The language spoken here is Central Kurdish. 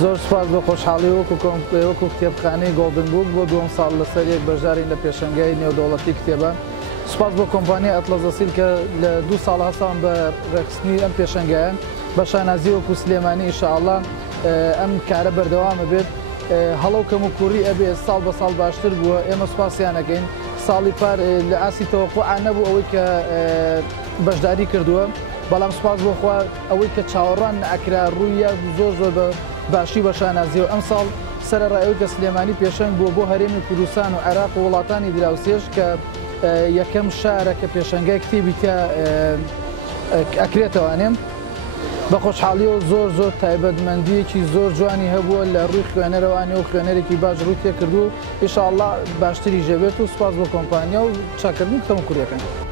زۆر سپاس بە خۆشحاڵی وەکو کتێبخانەی گۆڵدن بووک بۆ دووەم ساڵ لەسەر یەک بەشداری لە پێشەنگای نێودەوڵەتی کتێبە. سوپاس بۆ کۆمپانیای ئەتلەس ئەسیل کە لە 2 ساڵ هەستان بە ڕێکخستنی ئەم پێشەنگایە بە شانازی وەکو سلێمانی ئینشاءالله ئەم کارە بەردەوامە بێت. هەڵەو کەم و کوڕی ئەبێ ساڵ بە ساڵ باشتر بووە. ئێمە سوپاسیان دەکەین. ساڵی پار لە ئاسی تەوەقوع نەبوو ئەوەی کە بەشداری کردووە، بەڵام سوپاس بۆ خوا ئەوەی کە چاوەڕوان نەئەکرا ڕوویە زۆر بە باشی بە شانازیەوە. ئەم ساڵ سەرەڕایەوەی کە سلێمانی پێشەنگ بووە بۆ هەرێمی کوردستان و عێراق و وڵاتانی دراوسێش کە یەکەم شارە کە پێشەنگای کتێبی تیا ئەکرێتەوانێ. بە خۆشحاڵیەوە زۆر تایبەتمەندیەکی زۆر جوانی هەبووە لە ڕووی خوێنەرەوانی و خوێنەرێکی باش ڕووی تێ کردو. ئینشاءالله باشتری ژەبێت و سوپاس بۆ کۆمپانیا و چاکردنی کتەم کوڕیەکان.